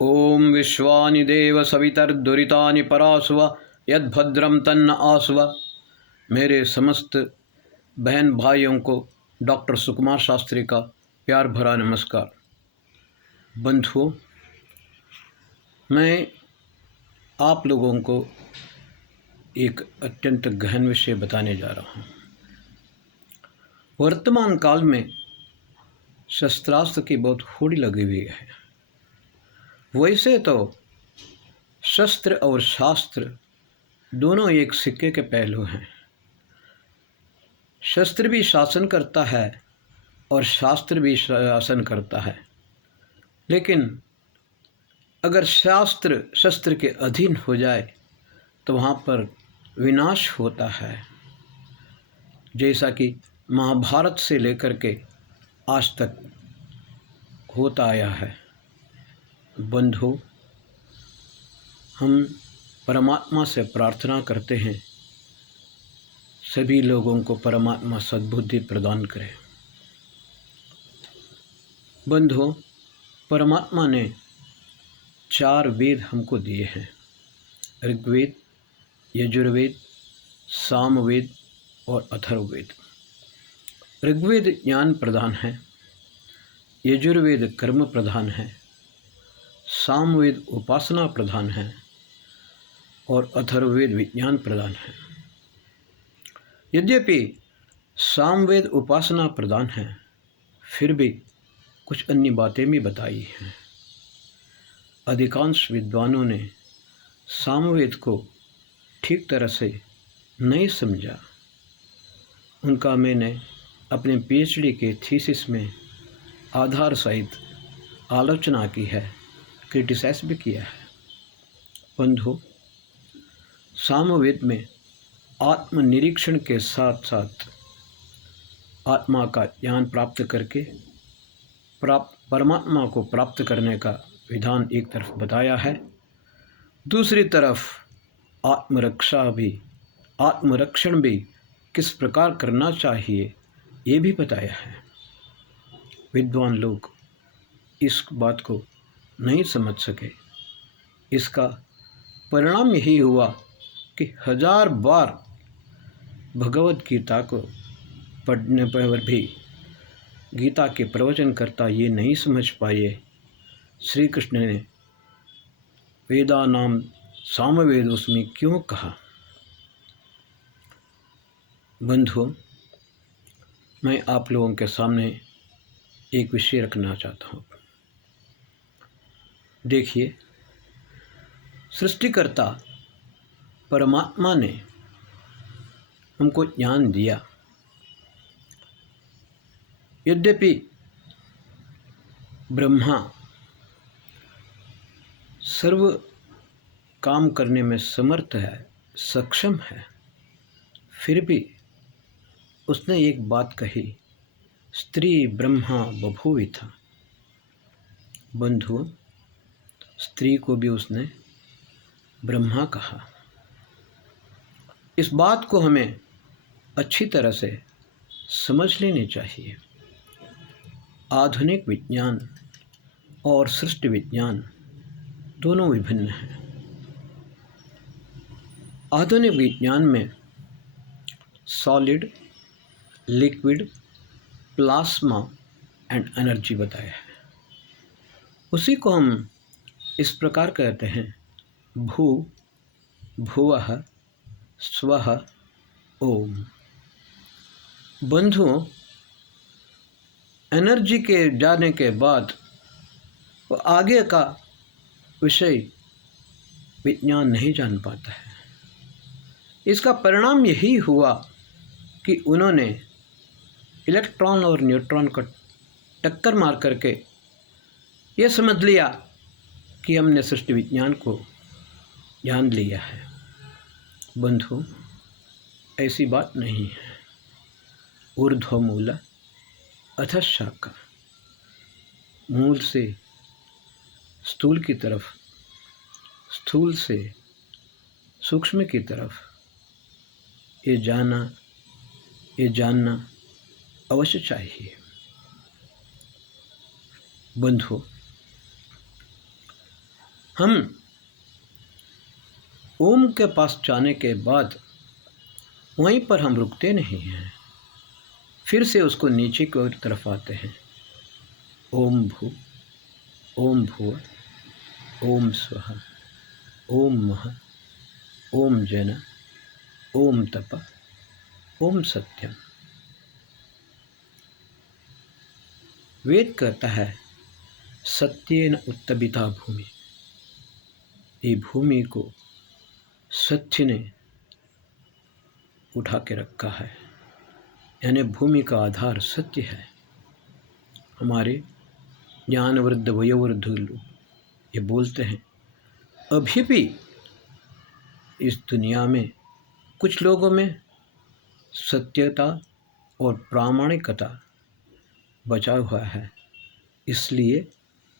ओम विश्वानि देव सवितर्दुरितानि परासुव यद्भद्रम तन्न आसुव। मेरे समस्त बहन भाइयों को डॉक्टर सुकुमार शास्त्री का प्यार भरा नमस्कार। बंधुओं, मैं आप लोगों को एक अत्यंत गहन विषय बताने जा रहा हूँ। वर्तमान काल में शस्त्रास्त्र की बहुत होड़ लगी हुई है। वैसे तो शस्त्र और शास्त्र दोनों एक सिक्के के पहलू हैं। शस्त्र भी शासन करता है और शास्त्र भी शासन करता है, लेकिन अगर शास्त्र शस्त्र के अधीन हो जाए तो वहाँ पर विनाश होता है, जैसा कि महाभारत से लेकर के आज तक होता आया है। बंधु, हम परमात्मा से प्रार्थना करते हैं सभी लोगों को परमात्मा सद्बुद्धि प्रदान करे। बंधु, परमात्मा ने 4 वेद हमको दिए हैं: ऋग्वेद, यजुर्वेद, सामवेद और अथर्ववेद। ऋग्वेद ज्ञान प्रधान है, यजुर्वेद कर्म प्रधान है, सामवेद उपासना प्रधान है और अथर्ववेद विज्ञान प्रधान है। यद्यपि सामवेद उपासना प्रधान है, फिर भी कुछ अन्य बातें भी बताई हैं। अधिकांश विद्वानों ने सामवेद को ठीक तरह से नहीं समझा। उनका मैंने अपने पीएचडी के थीसिस में आधार सहित आलोचना की है, क्रिटिसाइज भी किया है। बंधु, सामवेद में आत्मनिरीक्षण के साथ साथ आत्मा का ज्ञान प्राप्त करके परमात्मा को प्राप्त करने का विधान एक तरफ बताया है, दूसरी तरफ आत्मरक्षण भी किस प्रकार करना चाहिए ये भी बताया है। विद्वान लोग इस बात को नहीं समझ सके। इसका परिणाम यही हुआ कि 1000 बार भगवत गीता को पढ़ने पर भी गीता के प्रवचन करता ये नहीं समझ पाए श्री कृष्ण ने वेदानाम सामवेदोस्मि क्यों कहा। बंधुओं, मैं आप लोगों के सामने एक विषय रखना चाहता हूँ। देखिए, सृष्टिकर्ता परमात्मा ने हमको ज्ञान दिया। यद्यपि ब्रह्मा सर्व काम करने में समर्थ है, सक्षम है, फिर भी उसने एक बात कही, स्त्री ब्रह्मा बभूविथा। बंधु, स्त्री को भी उसने ब्रह्मा कहा। इस बात को हमें अच्छी तरह से समझ लेनी चाहिए। आधुनिक विज्ञान और सृष्टि विज्ञान दोनों विभिन्न हैं। आधुनिक विज्ञान में solid, liquid, plasma and energy बताया है। उसी को हम इस प्रकार कहते हैं: भू भुवः स्वः ओम। बंधुओं, एनर्जी के जाने के बाद वो आगे का विषय विज्ञान नहीं जान पाता है। इसका परिणाम यही हुआ कि उन्होंने इलेक्ट्रॉन और न्यूट्रॉन को टक्कर मार करके ये समझ लिया कि हमने सृष्टि विज्ञान को जान लिया है। बंधु, ऐसी बात नहीं है। ऊर्ध्वमूल अधः शाखा, मूल से स्थूल की तरफ, स्थूल से सूक्ष्म की तरफ ये जानना अवश्य चाहिए। बंधु, हम ओम के पास जाने के बाद वहीं पर हम रुकते नहीं हैं, फिर से उसको नीचे की तरफ आते हैं। ओम भू, ओम भुव, ओम स्वः, ओम मह, ओम जन, ओम तप, ओम सत्यम। वेद कहता है सत्येन उत्तबिता भूमि। ये भूमि को सत्य ने उठा के रखा है, यानी भूमि का आधार सत्य है। हमारे ज्ञान वृद्ध वयोवृद्ध लोग ये बोलते हैं, अभी भी इस दुनिया में कुछ लोगों में सत्यता और प्रामाणिकता बचा हुआ है, इसलिए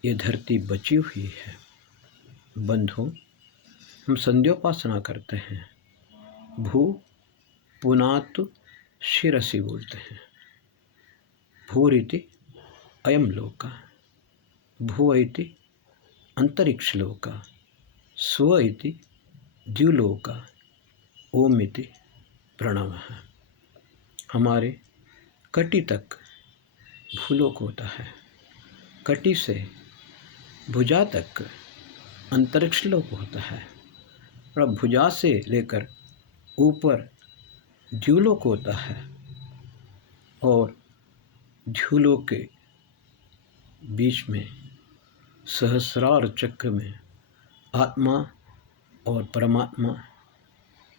ये धरती बची हुई है। बंधुओं, हम संध्योपासना करते हैं। भू पुनातु शिरसि बोलते हैं। भूरिति अयम लोका, भुव इति अंतरिक्ष लोका, स्व इति द्युलोका, ओम इति प्रणवः। हमारे कटी तक भूलोक होता है, कटी से भुजा तक अंतरिक्ष लोक होता है, और भुजा से लेकर ऊपर द्युलोक होता है, और द्युलोक के बीच में सहस्रार चक्र में आत्मा और परमात्मा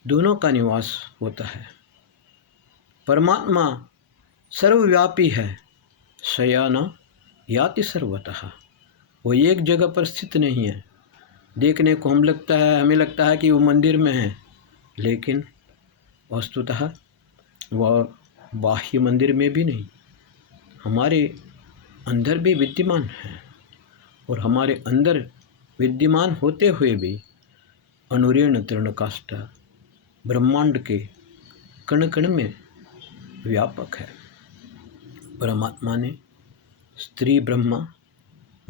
दोनों का निवास होता है। परमात्मा सर्वव्यापी है, शयाना याति सर्वतः। वो एक जगह पर स्थित नहीं है। देखने को हमें लगता है कि वो मंदिर में है, लेकिन वस्तुतः वह बाह्य मंदिर में भी नहीं, हमारे अंदर भी विद्यमान है। और हमारे अंदर विद्यमान होते हुए भी अनुरेण तृणकाष्ठा ब्रह्मांड के कण कण में व्यापक है। परमात्मा ने स्त्री ब्रह्मा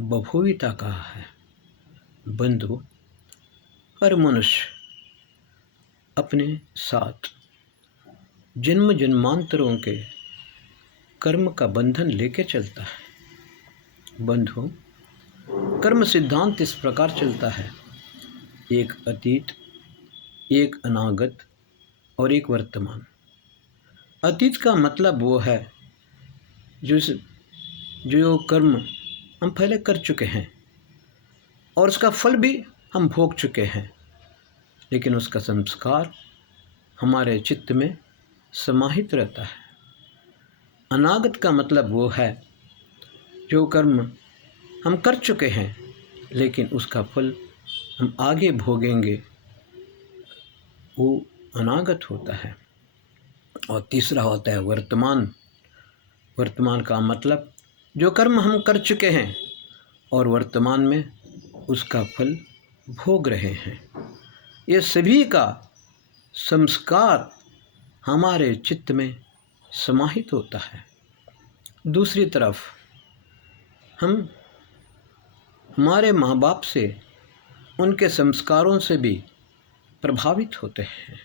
बभूविता कहा है। बंधु, हर मनुष्य अपने साथ जन्म जन्मांतरों के कर्म का बंधन लेके चलता है। बंधु, कर्म सिद्धांत इस प्रकार चलता है, एक अतीत, एक अनागत और एक वर्तमान। अतीत का मतलब वो है जो कर्म हम पहले कर चुके हैं और उसका फल भी हम भोग चुके हैं, लेकिन उसका संस्कार हमारे चित्त में समाहित रहता है। अनागत का मतलब वो है जो कर्म हम कर चुके हैं, लेकिन उसका फल हम आगे भोगेंगे, वो अनागत होता है। और तीसरा होता है वर्तमान। वर्तमान का मतलब जो कर्म हम कर चुके हैं और वर्तमान में उसका फल भोग रहे हैं। ये सभी का संस्कार हमारे चित्त में समाहित होता है। दूसरी तरफ हम हमारे माँ बाप से, उनके संस्कारों से भी प्रभावित होते हैं।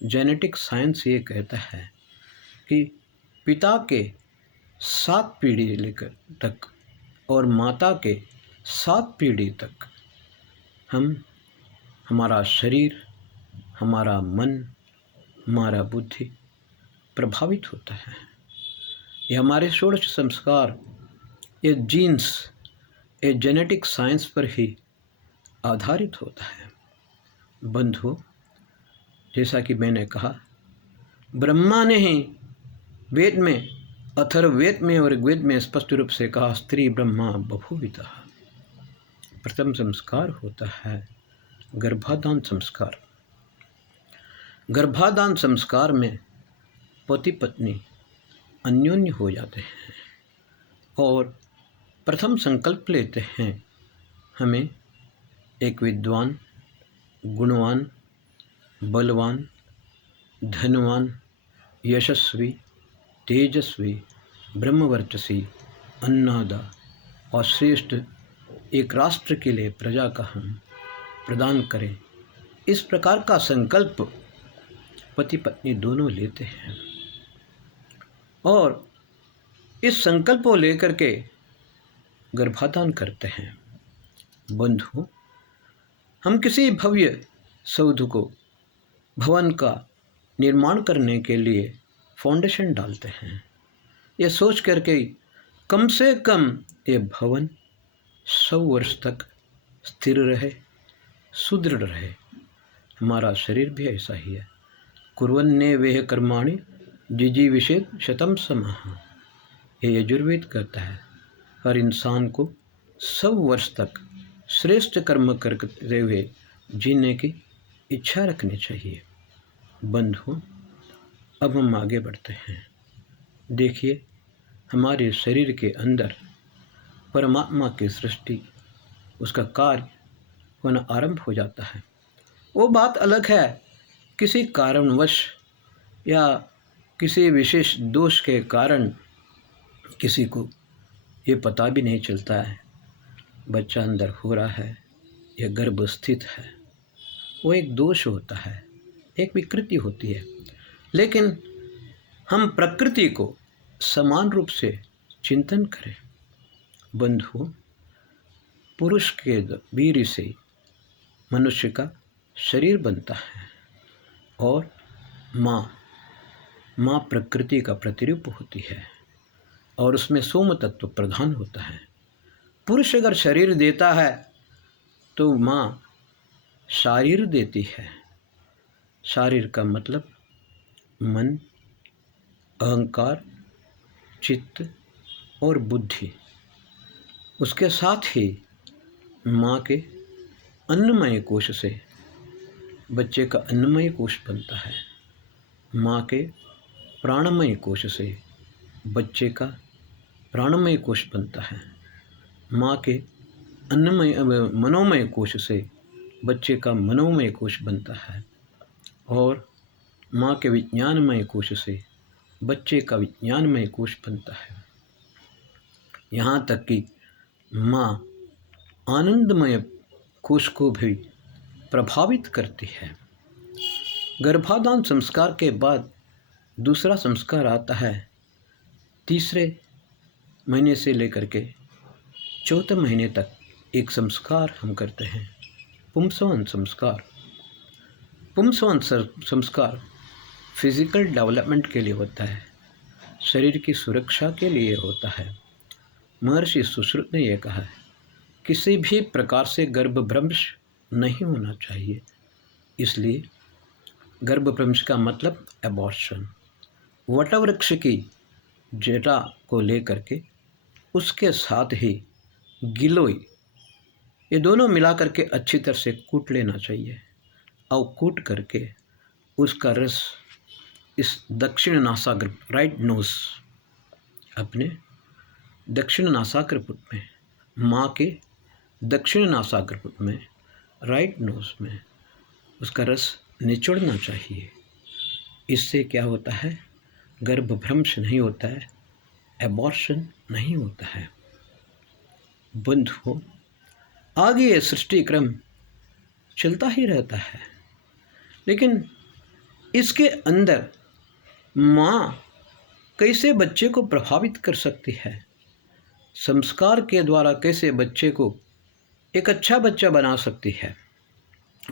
जेनेटिक साइंस ये कहता है कि पिता के 7 पीढ़ी लेकर तक और माता के 7 पीढ़ी तक हमारा शरीर, हमारा मन, हमारा बुद्धि प्रभावित होता है। ये हमारे षोडश संस्कार, ये जीन्स, ये जेनेटिक साइंस पर ही आधारित होता है। बंधु, जैसा कि मैंने कहा, ब्रह्मा ने ही वेद में, अथर्ववेद में और ऋग्वेद में स्पष्ट रूप से कहा, स्त्री ब्रह्मा बभूविता। प्रथम संस्कार होता है गर्भाधान संस्कार। गर्भाधान संस्कार में पति पत्नी अन्योन्य हो जाते हैं और प्रथम संकल्प लेते हैं, हमें एक विद्वान, गुणवान, बलवान, धनवान, यशस्वी, तेजस्वी, ब्रह्मवर्चसी, अन्नादा और श्रेष्ठ एक राष्ट्र के लिए प्रजा का हम प्रदान करें। इस प्रकार का संकल्प पति पत्नी दोनों लेते हैं और इस संकल्प को लेकर के गर्भाधान करते हैं। बंधु, हम किसी भव्य सौध को, भवन का निर्माण करने के लिए फाउंडेशन डालते हैं, ये सोच करके कम से कम ये भवन 100 वर्ष तक स्थिर रहे, सुदृढ़ रहे। हमारा शरीर भी ऐसा ही है। कुर्वन्ने वेह कर्माणि जिजीविषेद शतम समाह, ये यजुर्वेद कहता है हर इंसान को 100 वर्ष तक श्रेष्ठ कर्म करते हुए जीने की इच्छा रखनी चाहिए। बंधु, अब हम आगे बढ़ते हैं। देखिए, हमारे शरीर के अंदर परमात्मा की सृष्टि, उसका कार्य होना आरंभ हो जाता है। वो बात अलग है, किसी कारणवश या किसी विशेष दोष के कारण किसी को ये पता भी नहीं चलता है बच्चा अंदर हो रहा है या गर्भ स्थित है। वो एक दोष होता है, एक विकृति होती है। लेकिन हम प्रकृति को समान रूप से चिंतन करें। बंधु, पुरुष के वीर्य से मनुष्य का शरीर बनता है और माँ प्रकृति का प्रतिरूप होती है और उसमें सोम तत्व प्रधान होता है। पुरुष अगर शरीर देता है तो माँ शारीर देती है। शारीर का मतलब मन, अहंकार, चित्त और बुद्धि। उसके साथ ही माँ के अन्नमय कोश से बच्चे का अन्नमय कोश बनता है। माँ के प्राणमय कोश से बच्चे का प्राणमय कोश बनता है। माँ के मनोमय कोश से बच्चे का मनोमय कोश बनता है और माँ के विज्ञानमय कोश से बच्चे का विज्ञानमय कोश बनता है। यहाँ तक कि माँ आनंदमय कोश को भी प्रभावित करती है। गर्भाधान संस्कार के बाद दूसरा संस्कार आता है। तीसरे महीने से लेकर के चौथे महीने तक एक संस्कार हम करते हैं, पुंसवन संस्कार। पुंसवन संस्कार फिजिकल डेवलपमेंट के लिए होता है, शरीर की सुरक्षा के लिए होता है। महर्षि सुश्रुत ने यह कहा है, किसी भी प्रकार से गर्भभ्रंश नहीं होना चाहिए। इसलिए गर्भभ्रंश का मतलब एबॉर्शन। वटवृक्ष की जटा को लेकर के उसके साथ ही गिलोय, ये दोनों मिला करके अच्छी तरह से कूट लेना चाहिए और कूट करके उसका रस इस दक्षिण नासाग्र, राइट नोज, अपने दक्षिण नासाग्रपुट में, माँ के दक्षिण नासाग्रपुट में, राइट नोज में उसका रस निचोड़ना चाहिए। इससे क्या होता है, गर्भभ्रंश नहीं होता है, एबॉर्शन नहीं होता है। बंधुओं, आगे ये सृष्टि क्रम चलता ही रहता है, लेकिन इसके अंदर माँ कैसे बच्चे को प्रभावित कर सकती है, संस्कार के द्वारा कैसे बच्चे को एक अच्छा बच्चा बना सकती है।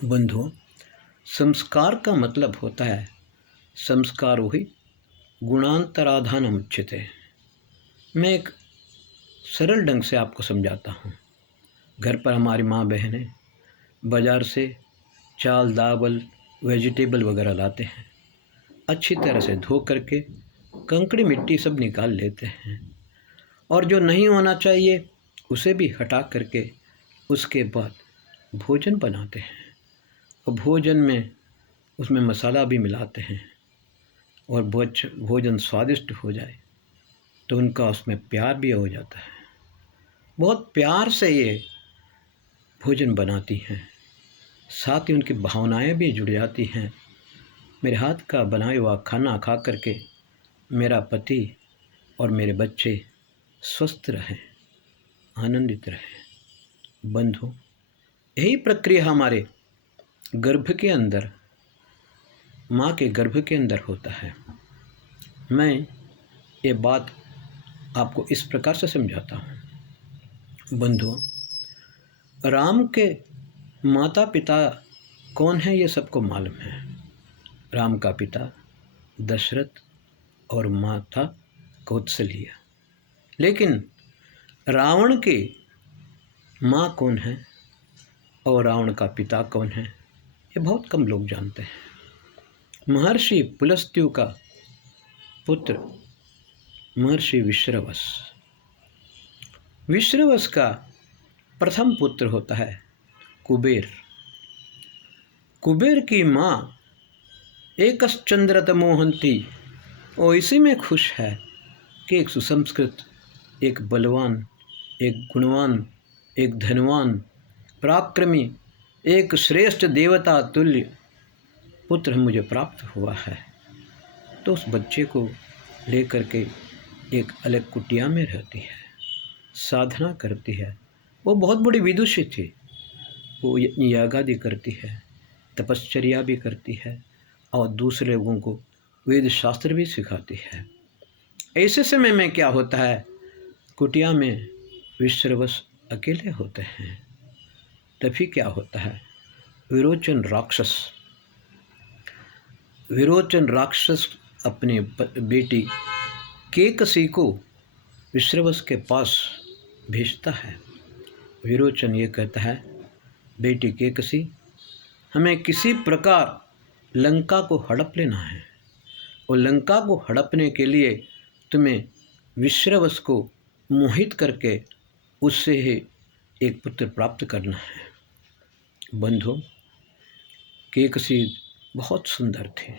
बंधुओं, संस्कार का मतलब होता है संस्कारो ही गुणांतराधानम उच्यते। मैं एक सरल ढंग से आपको समझाता हूँ। घर पर हमारी माँ बहनें बाज़ार से चाल, दावल, वेजिटेबल वगैरह लाते हैं, अच्छी तरह से धो करके कंकड़ी मिट्टी सब निकाल लेते हैं और जो नहीं होना चाहिए उसे भी हटा करके उसके बाद भोजन बनाते हैं और भोजन में उसमें मसाला भी मिलाते हैं और भोजन स्वादिष्ट हो जाए तो उनका उसमें प्यार भी हो जाता है। बहुत प्यार से ये भोजन बनाती हैं, साथ ही उनकी भावनाएं भी जुड़ जाती हैं। मेरे हाथ का बनाया हुआ खाना खा करके मेरा पति और मेरे बच्चे स्वस्थ रहें, आनंदित रहें। बंधु, यही प्रक्रिया हमारे गर्भ के अंदर, माँ के गर्भ के अंदर होता है। मैं ये बात आपको इस प्रकार से समझाता हूँ। बंधु, राम के माता पिता कौन है ये सबको मालूम है। राम का पिता दशरथ और माता कौशल्या। लेकिन रावण की माँ कौन है और रावण का पिता कौन है, ये बहुत कम लोग जानते हैं। महर्षि पुलस्त्य का पुत्र महर्षि विश्रवस। विश्रवस का प्रथम पुत्र होता है कुबेर। कुबेर की माँ एकश्चंद्रत मोहंती, और इसी में खुश है कि एक सुसंस्कृत, एक बलवान, एक गुणवान, एक धनवान, पराक्रमी, एक श्रेष्ठ देवता तुल्य पुत्र मुझे प्राप्त हुआ है। तो उस बच्चे को लेकर के एक अलग कुटिया में रहती है, साधना करती है। वो बहुत बड़ी विदुषी थी। वो याग आदि करती है, तपश्चर्या भी करती है और दूसरे लोगों को वेद शास्त्र भी सिखाती है। ऐसे समय में क्या होता है, कुटिया में विश्रवस अकेले होते हैं। तभी क्या होता है, विरोचन राक्षस अपने बेटी केकसी को विश्रवस के पास भेजता है। विरोचन ये कहता है, बेटी केकसी, हमें किसी प्रकार लंका को हड़प लेना है, और लंका को हड़पने के लिए तुम्हें विश्रवस को मोहित करके उससे ही एक पुत्र प्राप्त करना है। बंधु, केकसी बहुत सुंदर थे।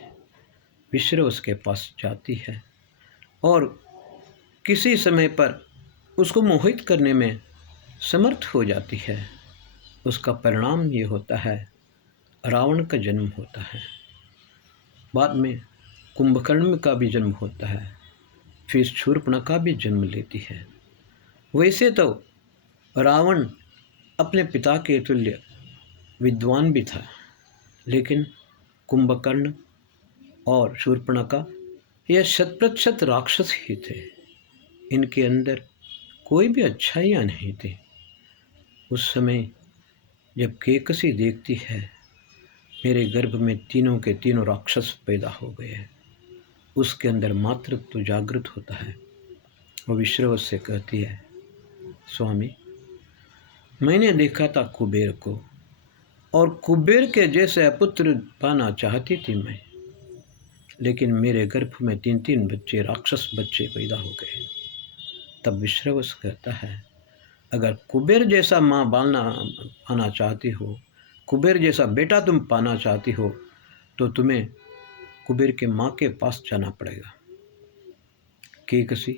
विश्रवस के पास जाती है और किसी समय पर उसको मोहित करने में समर्थ हो जाती है। उसका परिणाम ये होता है, रावण का जन्म होता है। बाद में कुंभकर्ण का भी जन्म होता है, फिर शूर्पणखा भी जन्म लेती है। वैसे तो रावण अपने पिता के तुल्य विद्वान भी था, लेकिन कुंभकर्ण और शूर्पणखा ये 100% राक्षस ही थे। इनके अंदर कोई भी अच्छाइयाँ नहीं थी। उस समय जब केकसी देखती है, मेरे गर्भ में तीनों के तीनों राक्षस पैदा हो गए हैं, उसके अंदर मातृत्व जागृत होता है। वो विश्रवस से कहती है, स्वामी, मैंने देखा था कुबेर को, और कुबेर के जैसे पुत्र पाना चाहती थी मैं, लेकिन मेरे गर्भ में 3 बच्चे, राक्षस बच्चे पैदा हो गए। तब विश्रवस कहता है, अगर कुबेर जैसा माँ पाना चाहती हो, कुबेर जैसा बेटा तुम पाना चाहती हो, तो तुम्हें कुबेर के माँ के पास जाना पड़ेगा। केकसी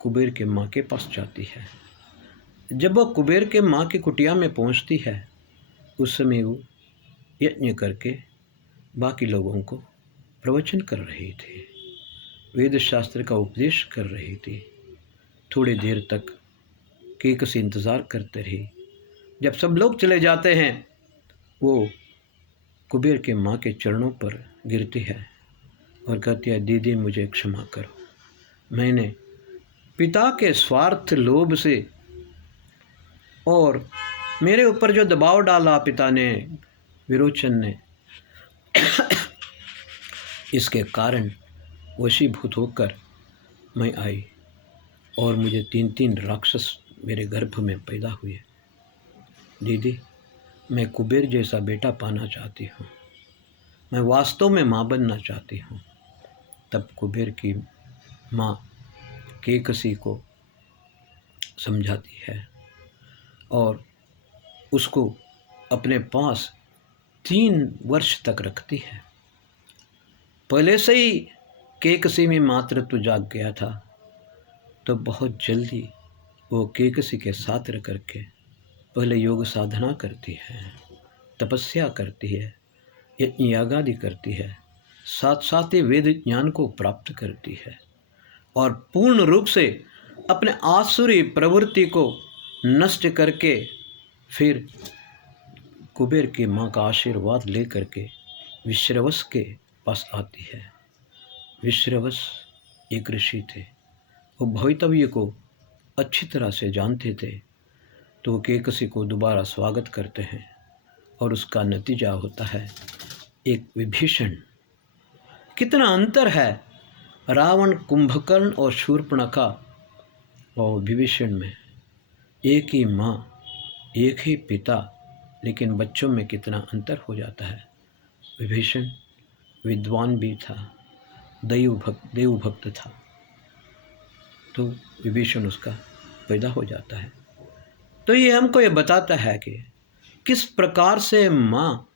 कुबेर के माँ के पास जाती है। जब वह कुबेर के माँ की कुटिया में पहुँचती है, उस समय वो यज्ञ करके बाकी लोगों को प्रवचन कर रही थी, वेद शास्त्र का उपदेश कर रही थी। थोड़ी देर तक केकसी इंतज़ार करते रही। जब सब लोग चले जाते हैं, वो कुबेर के माँ के चरणों पर गिरती है और कहती है, दीदी मुझे क्षमा करो, मैंने पिता के स्वार्थ लोभ से और मेरे ऊपर जो दबाव डाला पिता ने, विरोचन ने, इसके कारण वशीभूत होकर मैं आई और मुझे 3 राक्षस मेरे गर्भ में पैदा हुए। दीदी, मैं कुबेर जैसा बेटा पाना चाहती हूँ, मैं वास्तव में माँ बनना चाहती हूँ। तब कुबेर की माँ केकसी को समझाती है और उसको अपने पास 3 वर्ष तक रखती है। पहले से ही केकसी में मातृत्व जाग गया था, तो बहुत जल्दी वो केकसी के साथ रह करके पहले योग साधना करती है, तपस्या करती है, यज्ञ याग आदि करती है, साथ साथ ही वेद ज्ञान को प्राप्त करती है और पूर्ण रूप से अपने आसुरी प्रवृत्ति को नष्ट करके फिर कुबेर की माँ का आशीर्वाद लेकर के विश्रवस के पास आती है। विश्रवस एक ऋषि थे, वो भवितव्य को अच्छी तरह से जानते थे, तो वो केकसी को दोबारा स्वागत करते हैं और उसका नतीजा होता है एक विभीषण। कितना अंतर है रावण, कुंभकर्ण और शूर्पणखा और विभीषण में। एक ही माँ, एक ही पिता, लेकिन बच्चों में कितना अंतर हो जाता है। विभीषण विद्वान भी था, देवभक्त था, तो विभीषण उसका पैदा हो जाता है। तो ये हमको ये बताता है कि किस प्रकार से माँ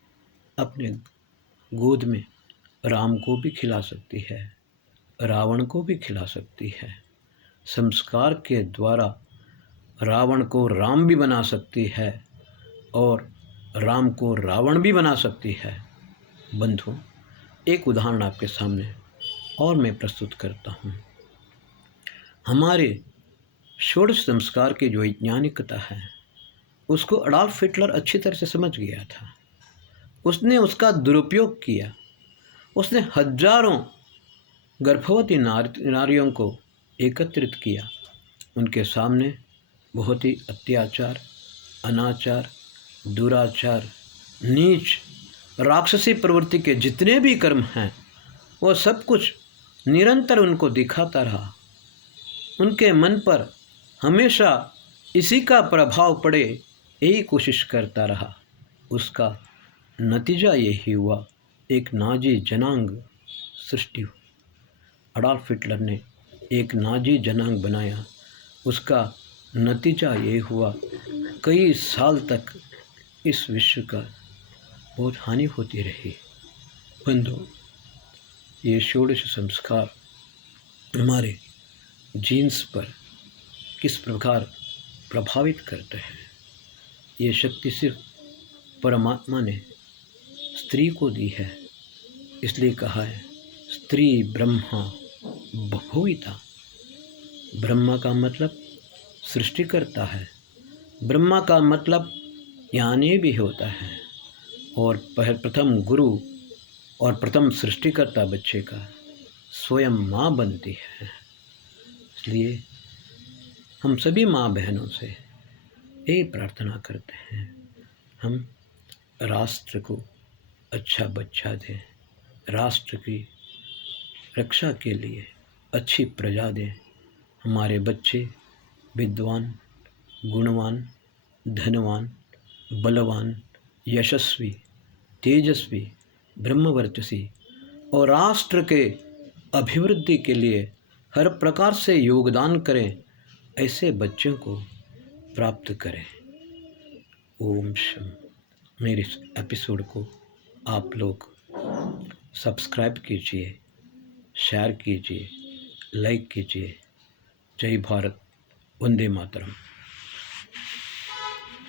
अपने गोद में राम को भी खिला सकती है, रावण को भी खिला सकती है। संस्कार के द्वारा रावण को राम भी बना सकती है और राम को रावण भी बना सकती है। बंधु, एक उदाहरण आपके सामने और मैं प्रस्तुत करता हूँ। हमारे षोडश संस्कार की जो वैज्ञानिकता है, उसको अडॉल्फ हिटलर अच्छी तरह से समझ गया था। उसने उसका दुरुपयोग किया। उसने हजारों गर्भवती नारियों को एकत्रित किया, उनके सामने बहुत ही अत्याचार, अनाचार, दुराचार, नीच, राक्षसी प्रवृत्ति के जितने भी कर्म हैं, वो सब कुछ निरंतर उनको दिखाता रहा। उनके मन पर हमेशा इसी का प्रभाव पड़े, यही कोशिश करता रहा। उसका नतीजा यही हुआ, एक नाजी जनांग सृष्टि हुई। अडॉल्फ हिटलर ने एक नाजी जनांग बनाया, उसका नतीजा ये हुआ, कई साल तक इस विश्व का बहुत हानि होती रही। बंधु, ये षोडश संस्कार हमारे जीन्स पर किस प्रकार प्रभावित करते हैं। ये शक्ति सिर्फ परमात्मा ने स्त्री को दी है, इसलिए कहा है स्त्री ब्रह्मा बहुविता। ब्रह्मा का मतलब सृष्टि करता है, ब्रह्मा का मतलब ज्ञानी भी होता है, और प्रथम गुरु और प्रथम सृष्टिकर्ता बच्चे का स्वयं माँ बनती है। इसलिए हम सभी माँ बहनों से यही प्रार्थना करते हैं, हम राष्ट्र को अच्छा बच्चा दें, राष्ट्र की रक्षा के लिए अच्छी प्रजा दें। हमारे बच्चे विद्वान, गुणवान, धनवान, बलवान, यशस्वी, तेजस्वी, ब्रह्मवर्चसी और राष्ट्र के अभिवृद्धि के लिए हर प्रकार से योगदान करें, ऐसे बच्चों को प्राप्त करें। ओम शम। मेरे इस एपिसोड को आप लोग सब्सक्राइब कीजिए, शेयर कीजिए, लाइक कीजिए। जय भारत, वंदे मातरम।